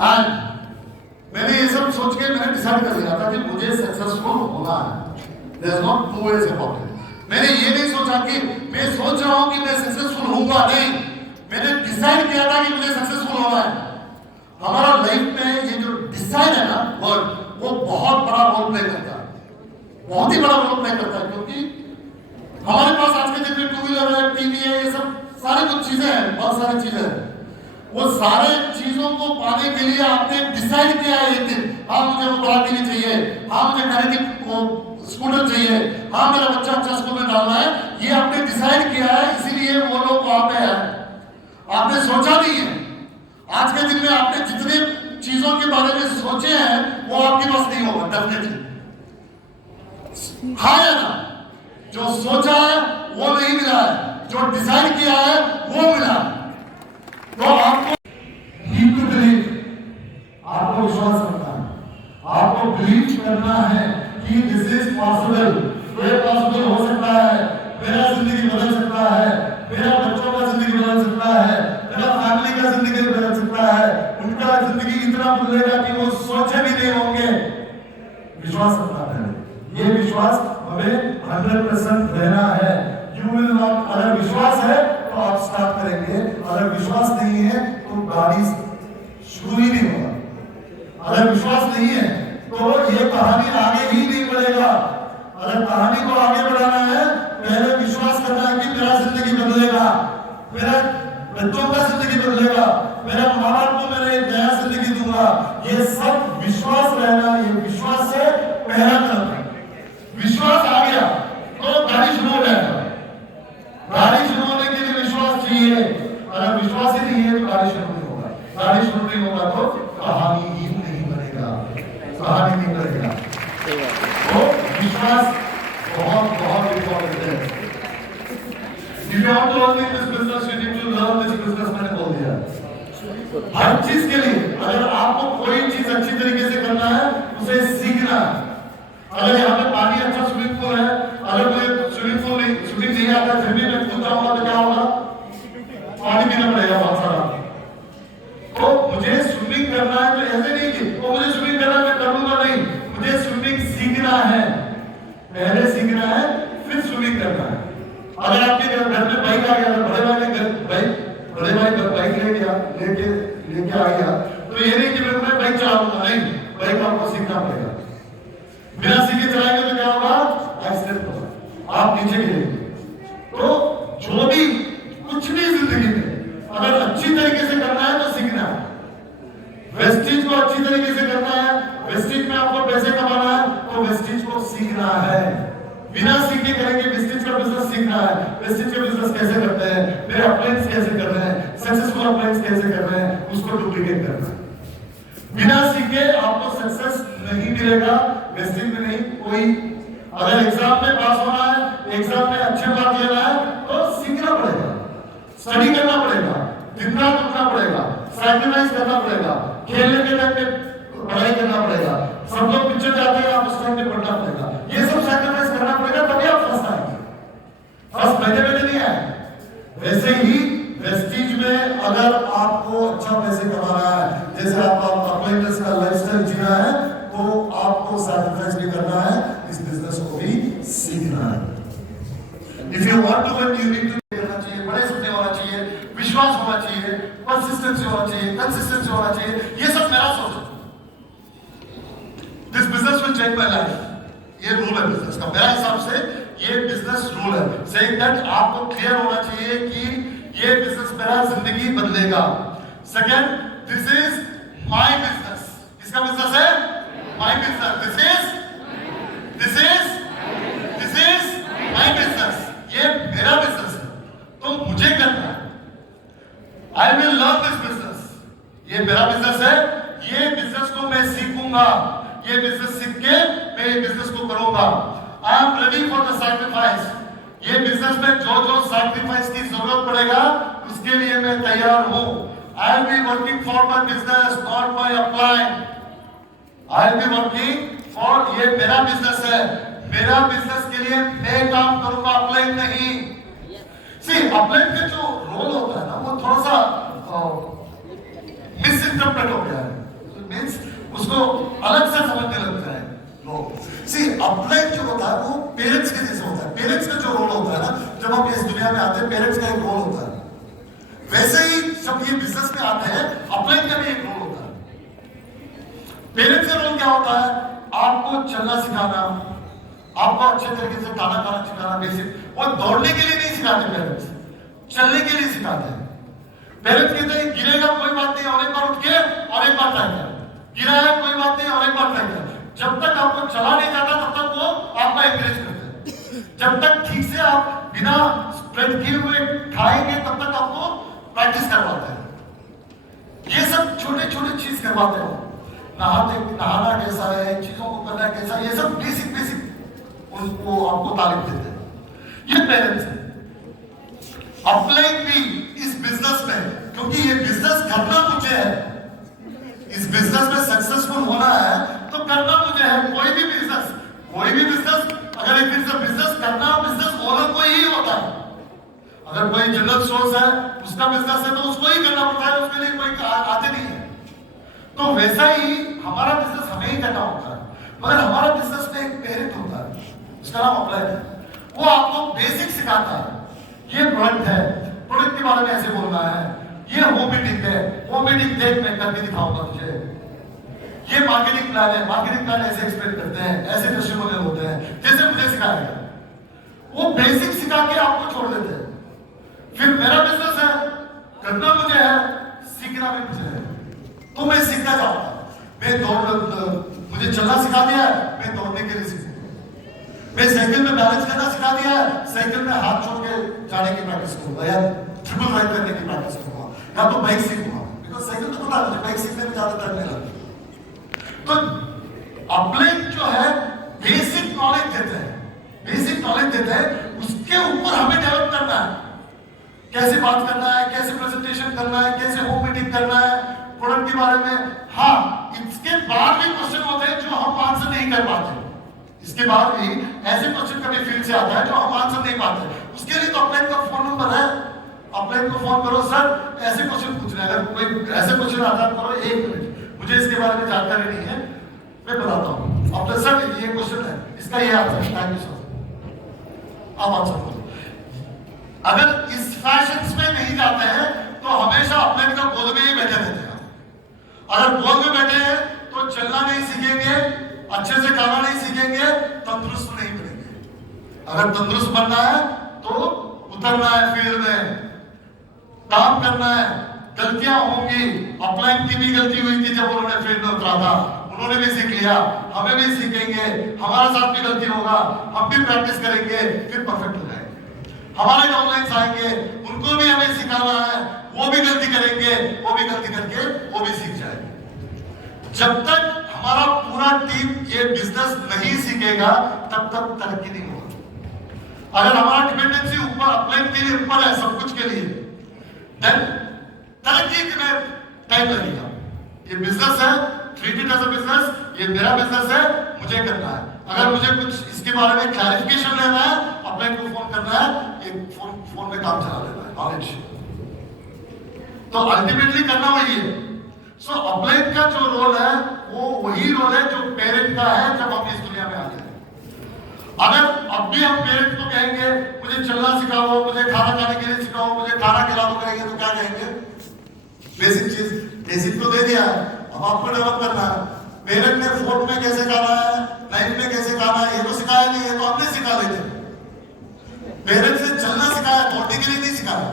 And मैंने ये सब सोच के मैंने डिसाइड कर लिया था कि मुझे सक्सेसफुल होना है। There is not two ways about it. मैंने ये नहीं सोचा कि मैं सोच रहा हूं कि मैं सक्सेसफुल होऊंगा, नहीं, मैंने डिसाइड किया था कि मुझे सक्सेसफुल होना है। हमारा लाइफ में ये जो डिसाइड है ना वर्ड, वो बहुत बड़ा रोल प्ले करता है, बहुत ही बड़ा रोल प्ले करता है। क्योंकि हमारे पास आज के दिन में टू व्हीलर है, टीवी है, ये सब सारी कुछ चीजें हैं, बहुत सारी चीजें हैं। वो सारे चीजों को पाने के लिए आपने डिसाइड किया है एक दिन, हाँ मुझे वो बड़ा टीवी चाहिए, हाँ मुझे खरीदी स्कूटर चाहिए, हाँ मेरा बच्चा अच्छा स्कूल में डालना है, ये आपने डिसाइड किया है, इसीलिए वो लोग वहां पे है। आपने सोचा नहीं है। आज के दिन में आपने जितने चीजों के बारे में सोचे हैं वो आपके पास नहीं होगा डेफिनेटली, हाँ या ना? जो सोचा है वो नहीं मिला है, जो डिसाइड किया है वो मिला। तो आपको आपको विश्वास करना है, आपको बिलीव करना है कि दिस इज पॉसिबल, ये पॉसिबल हो सकता है, मेरा जिंदगी बदल सकता है, मेरा बच्चों का जिंदगी बदल सकता है, मेरा फैमिली का जिंदगी बदल सकता है, उनका जिंदगी इतना बदलेगा कि वो सोचे भी नहीं होंगे। विश्वास करना है, ये विश्वास हमें 100% रहना है। यू विल नॉट, अगर विश्वास है तो आप स्टार्ट करेंगे, अगर विश्वास नहीं है तो गाड़ी शुरू ही नहीं होगा। अगर विश्वास नहीं है तो ये कहानी आगे ही नहीं बढ़ेगा। अगर कहानी को आगे बढ़ाना है, पहले विश्वास करना है कि मेरा जिंदगी बदलेगा, मेरा बच्चों का जिंदगी बदलेगा, मेरा माँ बाप को मैं एक नया जिंदगी दूंगा। ये सब विश्वास रहना, ये विश्वास से पहला कदम है। विश्वास आ गया तो गाड़ी शुरू हो जाएगा। गाड़ी शुरू होने के लिए विश्वास चाहिए, अगर विश्वास ही नहीं है तो गाड़ी शुरू नहीं होगा। गाड़ी शुरू नहीं होगा तो कहानी ही नहीं बनेगा, कहानी नहीं बनेगा। तो विश्वास बहुत बहुत इंपॉर्टेंट है। If you want to learn in this business, you need to learn this business, मैंने बोल दिया। हर चीज के लिए अगर आपको कोई चीज अच्छी तरीके से करना है, उसे सीखना है। अगर यहाँ पे पानी अच्छा स्विमिंग पूल है, अगर मुझे स्विमिंग नहीं आता फिर भी मैं कूद जाऊंगा तो क्या होगा? पानी पीना पड़ेगा बहुत सारा। तो मुझे स्विमिंग करना है तो ऐसे नहीं कि तो मुझे स्विमिंग करना मैं कर लूंगा, नहीं, मुझे स्विमिंग सीखना है, पहले सीखना है फिर स्विमिंग करना है। अगर आपके घर में बाइक आ गया, बड़े भाई ने बड़े भाई बाइक लेके आ गया, तो ये नहीं कि मैं बाइक चलाऊंगा, नहीं, बाइक आपको सीखना पड़ेगा। बिना सीखे चलाएंगे तो क्या होगा? एक्सीडेंट होगा, आप नीचे गिरेंगे। तो जो भी कुछ भी जिंदगी में अगर अच्छी तरीके से करना है तो सीखना है। वेस्टेज को अच्छी तरीके से करना है, वेस्टेज में आपको पैसे कमाना है तो वेस्टेज को सीखना है। बिना सीखे करेंगे, वेस्टेज का बिजनेस सीखना है, वेस्टेज का बिजनेस कैसे करते हैं, मेरे अप्लायंस कैसे कर रहे हैं, सक्सेसफुल अप्लायंस कैसे कर रहे हैं, उसको डुप्लीकेट करना है। बिना सीखे आपको सक्सेस नहीं मिलेगा, वेस्टेज में नहीं। कोई अगर एग्जाम में पास होना है, एग्जाम में अच्छे मार्क्स लेना है तो सीखना पड़ेगा, स्टडी करना पड़ेगा, दिन रात उठना पड़ेगा, सैक्रिफाइस करना पड़ेगा, खेलने के टाइम पे पढ़ाई करना पड़ेगा, सब लोग पिक्चर जाते हैं आप उस टाइम पे पढ़ना पड़ेगा, ये सब सैक्रिफाइस करना पड़ेगा, तभी आप फर्स्ट आएंगे। फर्स्ट महीने नहीं आए। वैसे ही वेस्टेज में अगर आपको अच्छा पैसे कमाना है, जैसे आप अप्लायंस का लाइफस्टाइल जीना है, तो आपको सैक्रिफाइस भी करना है, इस बिजनेस को भी सीखना है। If you want to win, you need to करना चाहिए, बड़े सपने होना चाहिए, विश्वास होना चाहिए, कंसिस्टेंसी होना चाहिए, कंसिस्टेंसी होना चाहिए। ये सब मेरा सोच है। This business will change my life, ये रूल है बिजनेस का। मेरा हिसाब से ये बिजनेस रूल है, सेइंग दैट आपको क्लियर होना चाहिए कि ये बिजनेस मेरा जिंदगी बदलेगा। Second, this is my business. किसका बिजनेस है? My business. This is my business. ये मेरा बिजनेस है, तो मुझे करना है। I will learn this business. ये मेरा बिजनेस है, ये बिजनेस को मैं सीखूंगा, ये बिजनेस सीख के मैं ये बिजनेस को करूंगा। I am ready for the sacrifice. ये बिजनेस में जो जो सैक्रिफाइस की जरूरत पड़ेगा उसके लिए मैं तैयार हूं। I will be working for my business, not my upline. I will be working for, ये मेरा बिजनेस है, मेरा बिजनेस के लिए मैं काम करूंगा, अपलाइन नहीं। सी अपलाइन का जो रोल होता है ना, वो थोड़ा सा मिस इंटरप्रेट हो गया है। उसको अलग से समझने लगता है लोग। सी अपलाइन जो होता है वो पेरेंट्स के जैसे होता है। पेरेंट्स का जो रोल होता है ना, जब हम इस दुनिया में आते हैं पेरेंट्स का एक रोल होता है, वैसे ही जब ये बिजनेस में आते हैं अपलाइन का भी एक रोल होता है। पेरेंट्स का रोल क्या होता है? आपको चलना सिखाना, आपको अच्छे तरीके से खाना खाना सिखाना, बेसिक। और दौड़ने के लिए नहीं सिखाते पेरेंट्स, चलने के लिए सिखाते हैं। पेरेंट्स कहते हैं गिरेगा कोई बात नहीं, और एक बार उठ के और एक बार ट्राई कर, गिरा है कोई बात नहीं, और एक बार ट्राई कर। जब तक आपको चला नहीं जाता तब तक वो आपको एनकरेज करते हैं। जब तक ठीक से आप बिना स्प्रेड किए हुए खाएंगे तब तक आपको प्रैक्टिस करवाते हैं। ये सब छोटे छोटे चीज करवाते हो। नहाना कैसा है, चीजों को करना कैसा है, ये सब बेसिक बेसिक उसको आपको तालीम देते हैं। ये पेरेंट्स है। अपलाइन भी इस बिजनेस में, क्योंकि ये बिजनेस करना मुझे है, इस बिजनेस में सक्सेसफुल होना है तो करना मुझे है। कोई भी बिजनेस अगर एक बिजनेस करना बिजनेस ओनर को ही होता है। अगर कोई जनरल स्टोर्स है, उसका बिजनेस है तो उसको ही करना पड़ता है, उसके लिए कोई आते नहीं है। तो वैसा ही हमारा बिजनेस हमें ही करना होता है। मगर हमारा बिजनेस में एक पेरेंट होता है, उसका नाम अपलाइन है। वो आपको बेसिक सिखाता है। ये प्रोडक्ट है, प्रोडक्ट के बारे में ऐसे बोलना है, ये होम मीटिंग है, होम मीटिंग देख मैं करके दिखाऊंगा तुझे। ये मार्केटिंग प्लान है, मार्केटिंग प्लान ऐसे एक्सप्लेन करते हैं, ऐसे टेस्टिमोनियल होते हैं, जैसे मुझे सिखाएगा। वो बेसिक सिखा के आपको छोड़ देते हैं। फिर मेरा बिजनेस है, करना मुझे है, सीखना भी मुझे है, तो मैं सीखना चाहूंगा। मुझे चलना सिखा दिया है, मैं दौड़ने के लिए सीखूंगा। मैं साइकिल में बैलेंस करना सिखा दिया है, साइकिल में हाथ छोड़ के जाने की प्रैक्टिस करूंगा, या ट्रिपल राइड करने की प्रैक्टिस करूंगा, या तो बाइक सीखूंगा। बिकॉज साइकिल तो पता है मुझे, बाइक सीखने में ज्यादा टाइम नहीं लगता। तो अपलाइन जो है बेसिक नॉलेज देते हैं, उसके ऊपर हमें डेवलप करना है। कैसे बात करना है, कैसे प्रेजेंटेशन करना है, कैसे होम मीटिंग करना है, प्रोडक्ट के बारे में। हाँ, इसके बाद भी क्वेश्चन होते हैं जो हम आंसर नहीं कर पाते। इसके बाद भी ऐसे क्वेश्चन कभी फील्ड से आता है जो हम आंसर नहीं पाते। उसके लिए तो अपलाइन का फोन नंबर है, अपलाइन को फोन करो, सर ऐसे क्वेश्चन पूछना है। अगर कोई ऐसे क्वेश्चन आता है, करो 1 मिनट, मुझे इसके बारे में जानकारी नहीं है, मैं बताता हूँ। अब सर ये क्वेश्चन है, इसका ये आंसर है, थैंक यू सर, आप आंसर करो। अगर इस फैशन में नहीं जाते हैं तो हमेशा अपलाइन का गोद में ही बैठे रहते हैं। अगर गोद में बैठे हैं तो चलना नहीं सीखेंगे, अच्छे से खाना नहीं सीखेंगे, तंदुरुस्त नहीं बनेंगे। अगर तंदुरुस्त बनना है तो उतरना है फील्ड में, काम करना है। गलतियां होंगी, अपलाइन की भी गलती हुई थी जब उन्होंने फील्ड में उतरा था, उन्होंने भी सीख लिया, हमें भी सीखेंगे, हमारे साथ भी गलती होगा, हम भी प्रैक्टिस करेंगे, फिर परफेक्ट हो जाएंगे। हमारे डाउनलाइंस आएंगे, उनको भी हमें सिखाना है, वो भी गलती करेंगे, वो भी गलती करके वो भी सीख जाएंगे। जब तक हमारा पूरा टीम ये बिजनेस नहीं सीखेगा तब तक तरक्की नहीं होगा। अगर हमारा डिपेंडेंसी ऊपर अपलाइन के लिए ऊपर है, सब कुछ के लिए, देन तरक्की में टाइम लगेगा। ये बिजनेस है, treat it as a business, ये मेरा बिजनेस है, मुझे करना है। अगर मुझे कुछ इसके बारे में क्लैरिफिकेशन लेना है, अपलाइन को फोन करना है, एक फोन में काम चला लेना है, नॉलेज। तो अल्टीमेटली करना वही है। सो अपलाइन का जो रोल है वो वही रोल है जो पेरेंट का है जब हम इस दुनिया में आते हैं। अगर अब भी हम पेरेंट को कहेंगे मुझे चलना सिखाओ, मुझे खाना खाने के लिए सिखाओ, मुझे खाना खिला दो कहेंगे तो क्या कहेंगे? बेसिक चीज, बेसिक तो दे दिया है, अब आपको डेवलप करना है। पेरेंट ने फोर्थ में कैसे खाना है, 9th में कैसे खाना है, ये तो सिखाया नहीं है, तो हमने सिखा देते। पेरेंट्स ने चलना सिखाया, दौड़ने के लिए नहीं सिखाया।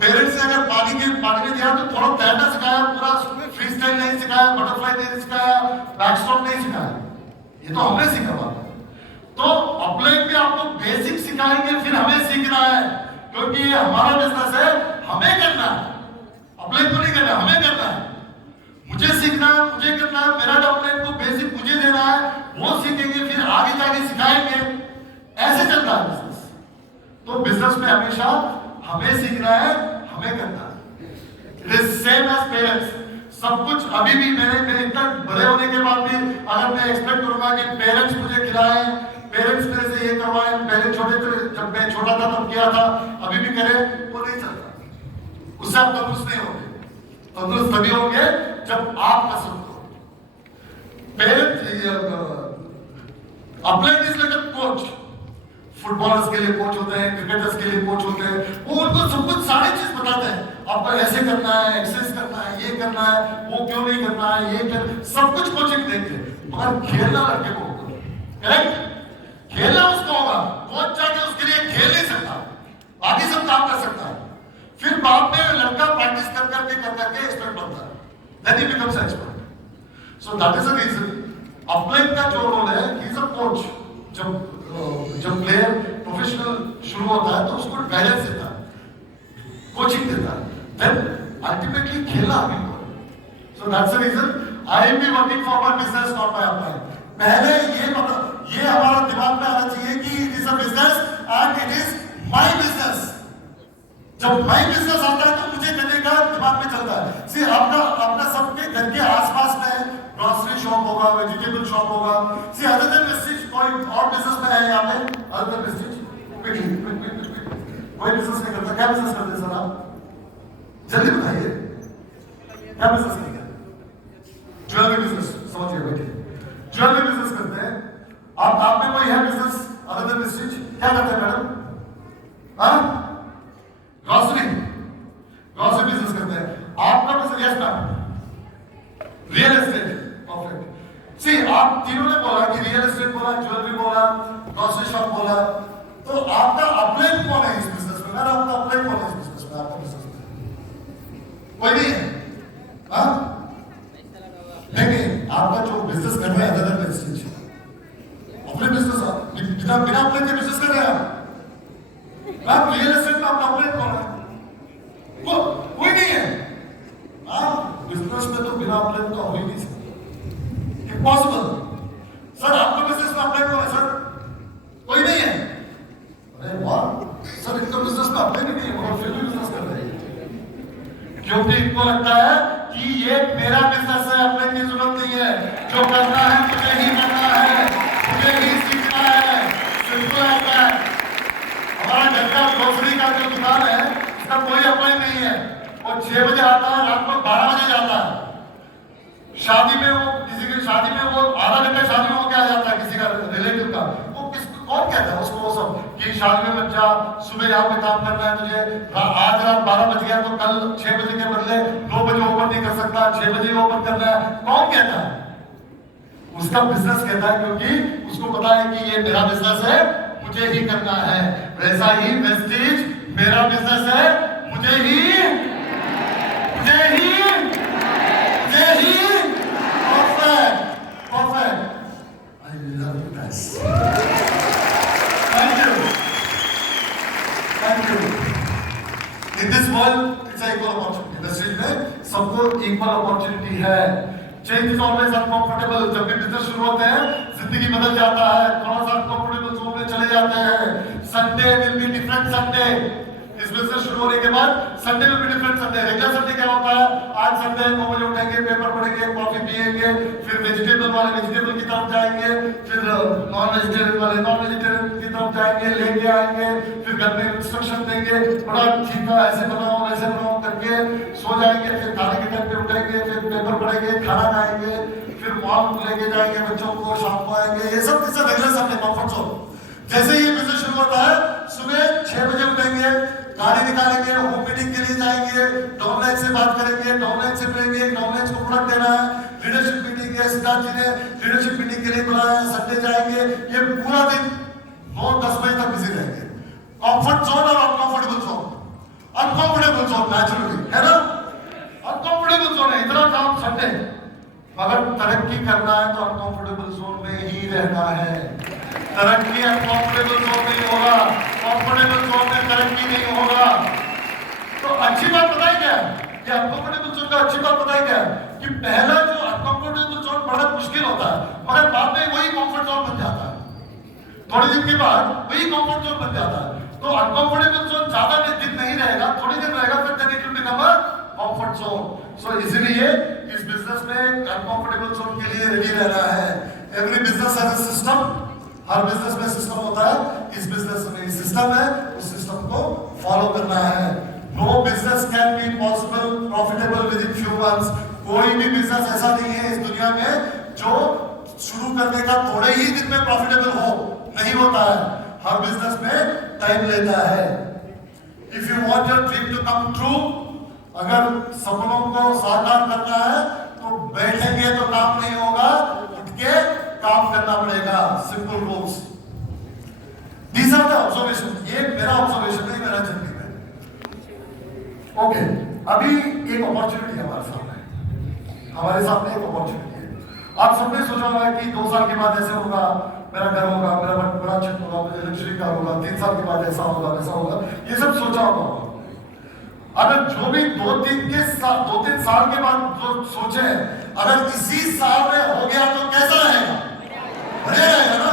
पेरेंट्स ने अगर पानी में दिया तो थोड़ा तैरना सिखाया, पूरा फ्री स्टाइल नहीं सिखाया, बटरफ्लाई नहीं सिखाया, बैकस्ट्रोक नहीं सिखाया, ये तो हमने सीखा बात। तो अपलाइन भी आपको बेसिक सिखाएंगे, फिर हमें सीखना है, क्योंकि ये हमारा बिजनेस है, हमें करना है। अपलाइन को नहीं करना, हमें करना है। मुझे सीखना है, मुझे करना है, मेरा अपलाइन को बेसिक मुझे देना है, वो सीखेंगे, फिर आगे जाके सिखाएंगे। ऐसे चलता है बिजनेस। तो बिजनेस में हमेशा हमें सीखना है, हमें करना है। It is same as parents. सब कुछ अभी भी मेरे इतना बड़े होने के बाद भी अगर मैं एक्सपेक्ट करूंगा कि पेरेंट्स मुझे खिलाएं, पेरेंट्स मेरे से ये करवाएं, पहले जब मैं छोटा था तब किया था, अभी भी करें, वो नहीं चलता। उससे आप तंदुरुस्त नहीं होंगे। तंदुरुस्त तभी होंगे जब आप कसरत करो। Upline is like a coach. Footballers के लिए कोच होते हैं, क्रिकेटर्स के लिए कोच होते हैं, वो उनको सब कुछ सारी चीज बताते हैं। आपको ऐसे करना है, एक्सरसाइज करना है, ये करना है, वो क्यों नहीं करना है, ये कर सब कुछ कोचिंग देंगे। मगर खेलना लड़के को होगा, करेक्ट? खेलना उसको होगा। कोच जाके उसके लिए खेल नहीं सकता, बाकी सब काम कर सकता है। फिर बाद में लड़का प्रैक्टिस कर करके एक्सपर्ट बनता है, then he becomes expert. So that is the reason upline का जो रोल है, ही इज अ कोच। जब प्लेयर प्रोफेशनल शुरू होता है तो उसको गाइडेंस देता है, कोचिंग देता है, देन अल्टीमेटली खेलना आगे को। So that's the reason I am be working for my business, not my upline. पहले ये हमारा दिमाग में आना चाहिए कि it is a business and it is my business. जब माय बिजनेस आता है तो मुझे करने का दिमाग में चलता है। सी अपना सबके घर के आसपास में ग्रोसरी शॉप होगा, वेजिटेबल शॉप होगा। सी अदर देन वेस्टेज कोई और बिजनेस में है यहाँ पे? अदर देन वेस्टेज कोई बिजनेस नहीं करता। क्या बिजनेस करते हैं सर आप? जल्दी बताइए, क्या बिजनेस करते हैं? ज्वेलरी बिजनेस, समझिए बेटे, ज्वेलरी बिजनेस करते हैं। आप में कोई है बिजनेस अदर देन वेस्टेज? क्या करते हैं मैडम? हाँ, ग्रोसरी बिजनेस करते हैं। आपका business? Yes ma'am, real estate. Perfect. See आप तीनों ने बोला कि रियल एस्टेट बोला, ज्वेलरी बोला, ग्रोसरी शॉप बोला, तो आपका अपलाइन कौन है इस बिजनेस में? मैंने आपका अपलाइन कौन है इस बिजनेस में? आपका बिजनेस में कोई नहीं है? हाँ, नहीं, आपका जो बिजनेस कर रहे हैं अदर देन एस्टेट, अपने बिजनेस बिना अपलाइन के बिजनेस कर रहे हैं आप रियल एस्टेट में आपका अपलाइन कौन है? वो कोई नहीं है। आप बिजनेस में तो बिना अपलाइन का हो ही नहीं सकता, इम्पॉसिबल। सर आपका बिजनेस में अपलाइन कौन है सर? कोई नहीं है। अरे वाह सर, इनका बिजनेस में अपलाइन नहीं है मगर फिर भी बिजनेस कर रहे हैं, क्योंकि इनको लगता है कि ये मेरा बिजनेस है, अपलाइन की जरूरत नहीं है। जो करना है मुझे ही करना है, मुझे ही सीखना है, सिंपल आता है। हमारा घर का ग्रोसरी का जो दुकान है इसका कोई अपलाइन नहीं है। वो 6 बजे आता है, रात को 12 बजे जाता है। शादी में वो किसी की शादी में वो आधा घंटा शादी में होके आ जाता है, किसी का रिलेटिव का। वो कौन कहता है उसको वो सब कि शादी में मत जा, सुबह यहाँ पे काम करना है तुझे, आज रात 12 बज गया तो कल 6 बजे के बदले 9 बजे ओपन नहीं कर सकता, 6 बजे ओपन करना है। कौन कहता है? उसका बिजनेस कहता है, क्योंकि उसको पता है कि ये मेरा बिजनेस है, मुझे ही करना है। वैसा ही वेस्टेज मेरा बिजनेस है, मुझे ही perfect. I love this. Thank you. In this world, it's an equal opportunity. Industry में सबको इक्वल अपॉर्चुनिटी है। Change is always uncomfortable. जब भी बिजनेस शुरू होते हैं जिंदगी बदल जाता है, थोड़ा सा अनकंफर्टेबल जोन में चले जाते हैं। Sunday will be different Sunday. इस बिजनेस शुरू होने के बाद Sunday will be different Sunday. Regular Sunday क्या होता है? आज संडे 9 बजे उठेंगे, पेपर पढ़ेंगे, कॉफी पिएंगे, फिर वेजिटेबल वाले वेजिटेबल की तरफ जाएंगे, फिर नॉन वेजिटेरियन वाले नॉन वेजिटेरियन की तरफ जाएंगे, लेके आएंगे, फिर घर में इंस्ट्रक्शन देंगे, बड़ा ठीक है ऐसे बनाओ वैसे बनाओ करके सो जाएंगे। फिर खाने के टाइम पे उठेंगे, फिर पेपर पढ़ेंगे, खाना खाएंगे, फिर मॉल लेके जाएंगे बच्चों को, शाम को आएंगे। ये सब किससे? Regular Sunday, comfort zone. जैसे ही बिजनेस शुरू होता है सुबह 6 बजे उठेंगे, गाड़ी निकालेंगे, होम मीटिंग के लिए जाएंगे, डाउनलाइन से बात करेंगे, डाउनलाइन से मिलेंगे, डाउनलाइन को प्रोडक्ट देना है, लीडरशिप मीटिंग है, सिद्धार्थ जी ने लीडरशिप मीटिंग के लिए बुलाया है, संडे जाएंगे। ये पूरा दिन 9-10 बजे तक बिजी रहेंगे। कंफर्ट जोन और uncomfortable zone. Uncomfortable zone naturally है ना, अनकंफर्टेबल जोन है, इतना काम संडे। अगर तरक्की करना है तो अनकंफर्टेबल जोन में ही रहना है। तरक्की अनकंफर्टेबल जोन नहीं होगा, कंफर्टेबल जोन में तरक्की नहीं होगा। तो अच्छी बात बताई क्या है? ये अनकंफर्टेबल जोन का अच्छी बात बताई क्या है? कि पहला जो अनकंफर्टेबल जोन बड़ा मुश्किल होता है, मगर बाद में वही कंफर्ट जोन बन जाता है। थोड़े दिन के बाद वही कंफर्ट जोन बन जाता है। तो अनकंफर्टेबल जोन ज्यादा दिन नहीं रहेगा, थोड़ी दिन रहेगा, फिर then it will become a comfort zone. So इसीलिए इस बिजनेस में अनकंफर्टेबल जोन के लिए रेडी रहना है। Every business has a system. Her business में सिस्टम होता है, इस बिजनेस में सिस्टम है, उस सिस्टम को फॉलो करना है। No business can be possible profitable within few months. कोई भी बिजनेस ऐसा नहीं है इस दुनिया में जो शुरू करने का थोड़े ही दिन में प्रॉफिटेबल हो, नहीं होता है। हर बिजनेस में टाइम लेता है। If you want your dream to come true, अगर सपनों को साकार करना है तो बैठेंगे तो काम नहीं होगा, उठ के काम करना पड़ेगा। Simple rules. These are the observation. ये मेरा ऑब्जर्वेशन है, मेरा जिंदगी में। ओके, अभी एक अपॉर्चुनिटी हमारे सामने एक अपॉर्चुनिटी है। आप सबने सोचा होगा कि 2 साल के बाद ऐसे होगा, मेरा घर होगा, मेरा बड़ा छत होगा, मुझे लग्जरी कार होगा, 3 साल के बाद ऐसा होगा, वैसा होगा, ये सब सोचा होगा। अगर जो भी 2-3 साल के बाद जो सोचे, अगर इसी साल में हो गया तो कैसा रहेगा? बढ़िया रहेगा ना।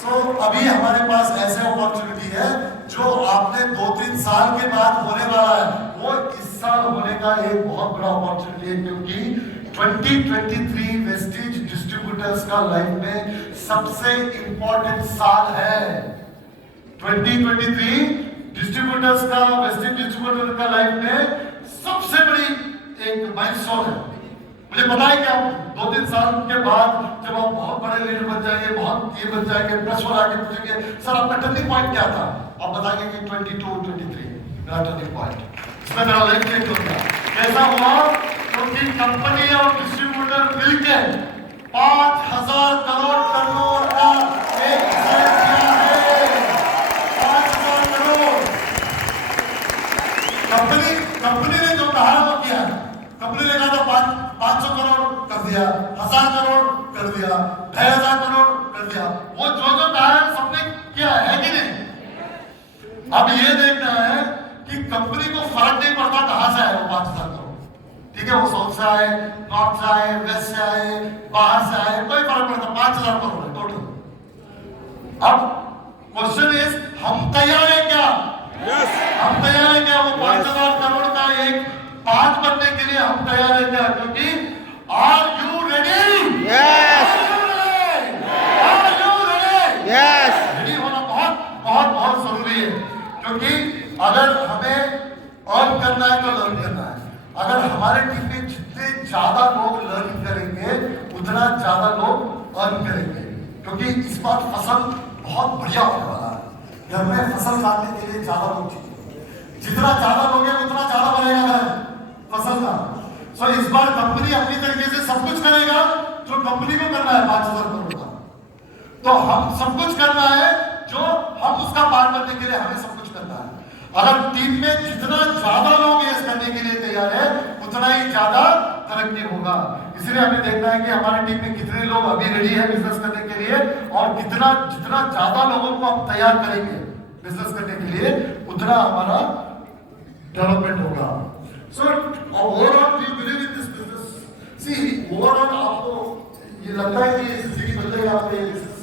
सो अभी हमारे पास ऐसे अपॉर्चुनिटी है जो आपने 2-3 साल के बाद होने वाला है, वो इस साल होने का एक बहुत बड़ा अपॉर्चुनिटी है, क्योंकि 2023 वेस्टेज डिस्ट्रीब्यूटर्स का लाइफ में सबसे इंपॉर्टेंट साल है। 2023 डिस्ट्रीब्यूटर्स का, वेस्टेज डिस्ट्रीब्यूटर का लाइफ में सबसे बड़ी एक माइलस्टोन है। मुझे पता है कि आप 2-3 साल के बाद जब आप बहुत बड़े लीडर बन जाएंगे, बहुत ये बन जाएंगे, प्रेस वाला आगे पूछेंगे, सर आपका टर्निंग पॉइंट क्या था? आप बताएंगे कि 22-23 मेरा टर्निंग पॉइंट, इसमें मेरा लाइफ चेंज हो गया। कैसा हुआ? क्योंकि कंपनी और डिस्ट्रीब्यूटर मिलके 5,000 करोड़ टर्नओवर का एक डिजाइन किया है। 5,000 करोड़। कंपनी ने जो कहा वो किया। कंपनी ने कहा था 500 करोड़ कर दिया, 1,000 करोड़ कर दिया, 2,500 करोड़ कर दिया। वो जो कहा है सबने किया है कि नहीं? अब ये देखना है कि कंपनी को फर्क नहीं पड़ता कहां से आए वो 5,000 करोड़। ठीक है, वो साउथ से आए, नॉर्थ से आए, वेस्ट से आए, बाहर से आए, कोई फर्क नहीं पड़ता। 5,000 करोड़ है टोटल। अब क्वेश्चन इज, हम तैयार है क्या? हम तैयार है क्या? वो 5,000 करोड़ का एक 5 बनने के लिए हम तैयार है क्या? क्योंकि are you ready? Yes. Are you ready? Yes. Ready होना बहुत बहुत बहुत जरूरी है, क्योंकि अगर हमें अर्न करना है तो लर्न करना है। अगर हमारे टीम में जितने ज्यादा लोग लर्न करेंगे, उतना ज्यादा लोग अर्न करेंगे, क्योंकि इस बार फसल बहुत बढ़िया होने वाला है। घर में फसल काटने के लिए ज्यादा लोग चाहिए। जितना ज्यादा लोग हैं उतना ज्यादा बनेगा घर फसल का। सो इस बार कंपनी अपनी तरीके से सब कुछ करेगा जो कंपनी को करना है 5,000 करोड़ का। तो हम सब कुछ करना है जो हम उसका पार करने के लिए हमें सब कुछ करना है। अगर टीम में जितना ज्यादा लोग ये करने के लिए तैयार है, उतना ही ज्यादा तरक्की होगा। इसलिए हमें देखना है कि हमारी टीम में कितने लोग अभी रेडी है बिजनेस करने के लिए, और जितना ज्यादा लोगों को हम तैयार करेंगे बिजनेस करने के लिए, उतना हमारा डेवलपमेंट होगा। So overall we believe in this business. See overall आपको ये लगता है कि जिंदगी बदलेगा आपका ये बिजनेस?